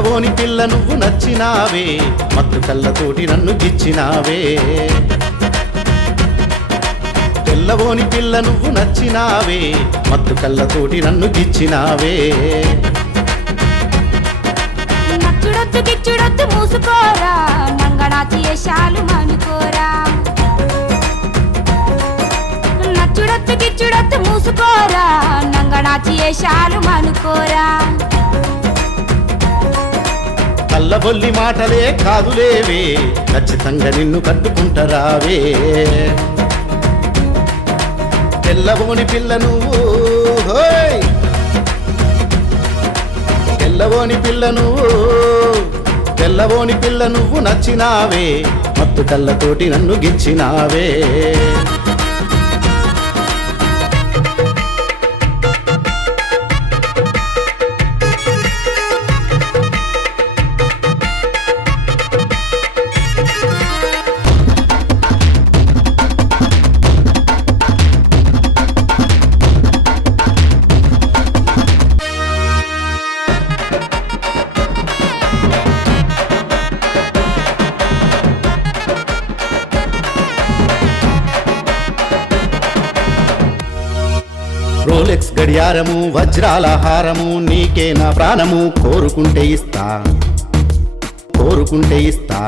తెల్లవోని పిల్ల నువ్వు నచ్చినావే మత్తు కళ్ళతోటి నన్ను గిచ్చినావే తెల్లవోని పిల్ల నువ్వు నచ్చినావే మత్తు కళ్ళతోటి నన్ను గిచ్చినావే నచ్చుడొద్దు గిచ్చుడొద్దు మూసుకోరా నంగనాచి వేషాలు మానుకోరా నచ్చుడొద్దు గిచ్చుడొద్దు మూసుకోరా నంగనాచి వేషాలు మానుకోరా కళ్ళబొల్లి మాటలే కాదులేవే ఖచ్చితంగా నిన్ను కట్టుకుంటరావే తెల్లవోని పిల్ల నువ్వు తెల్లవోని పిల్ల నువ్వు నచ్చినావే మత్తు కళ్ళతోటి నన్ను గిచ్చినావే రోలెక్స్ గడియారము వజ్రాల హారము నీకే నా ప్రాణము కోరుకుంటే ఇస్తా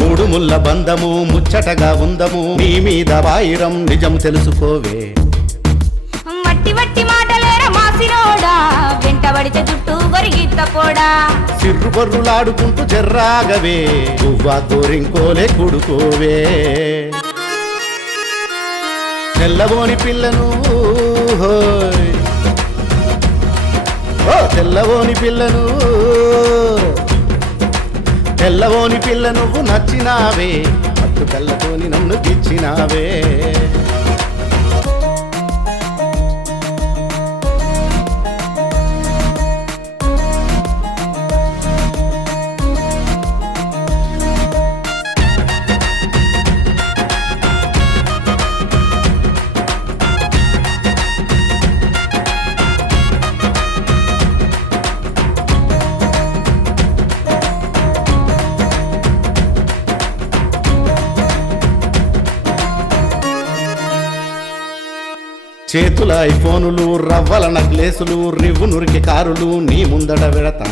మూడు ముళ్ళ బంధము ముచ్చటగా ఉందము నీ మీద వాయిరం నిజం తెలుసుకోవే మట్టి వట్టి మాటలేరా మాసినోడా వెంటబడితే జుట్టు గొరిగిత్తపోడా సిర్రు బర్రులాడుకుంటూ జర్రాగవే నువ్వా కోరింకోలే కుడుకోవే తెల్లవోని పిల్లను తెల్లవోని పిల్ల నువ్వు నచ్చినావే మత్తు కళ్ళతోని నన్ను గిచ్చినావే చేతుల ఐఫోనులు రవ్వల నక్లేసులు రివ్వు నురికి కారులు నీ ముందట వెడతా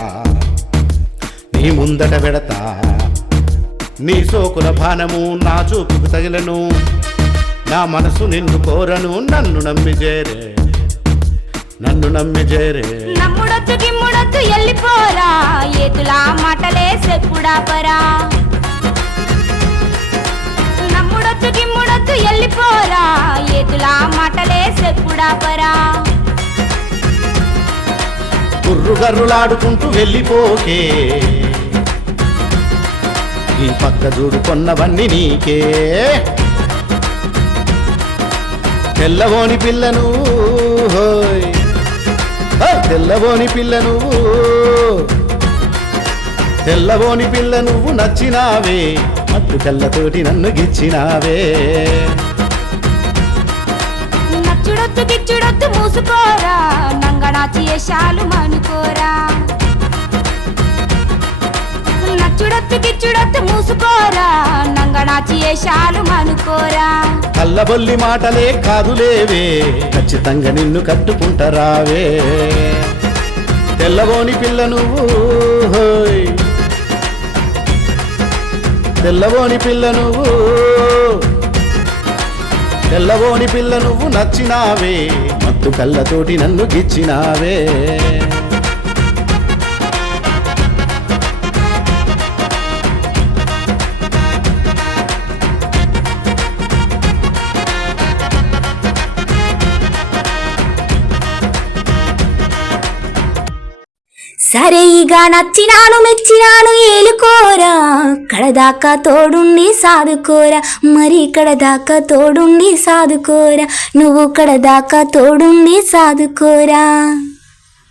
నీ సోకుల భానము నా చూపుకు తగిలను నా మనసు నిన్ను కోరను నన్ను నమ్మి చేరే నమ్ముడొద్దు గిమ్ముడొద్దు ఎల్లిపోరా ఏతులా మాటలే చెప్పుడాపరా నమ్ముడొద్దు గిమ్ముడొద్దు ఎల్లిపోరా ఏతులా మాటలే చెప్పుడాపరా గుర్రుగర్రులాడుకుంటూ వెళ్ళిపోకే ఈ పక్క చూడు కొన్నవన్నీ నీకే తెల్లవోని పిల్లను తెల్లవోని పిల్ల నువ్వు నచ్చినావే మత్తు కళ్ళతోటి నన్ను గిచ్చినావే నచ్చుడొద్దు గిచ్చుడొద్దు మూసుకోరా నంగనాచి వేషాలు మానుకోరా నచ్చుడొద్దు గిచ్చుడొద్దు మూసుకోరా నంగనాచి వేషాలు మానుకోరా కళ్ళబొల్లి మాటలే కాదులేవే ఖచ్చితంగా నిన్ను కట్టుకుంటరావే తెల్లవోని పిల్ల నువ్వు తెల్లవోని పిల్ల నువ్వు నచ్చినావే మత్తు కళ్ళతోటి నన్ను గిచ్చినావే సరే ఇక నచ్చినాను మెచ్చినాను ఏలుకోరా కడదాకా తోడుండి సాదుకోరా మరి కడదాకా తోడుండి సాదుకోరా నువ్వు కడదాకా తోడుండి సాదుకోరా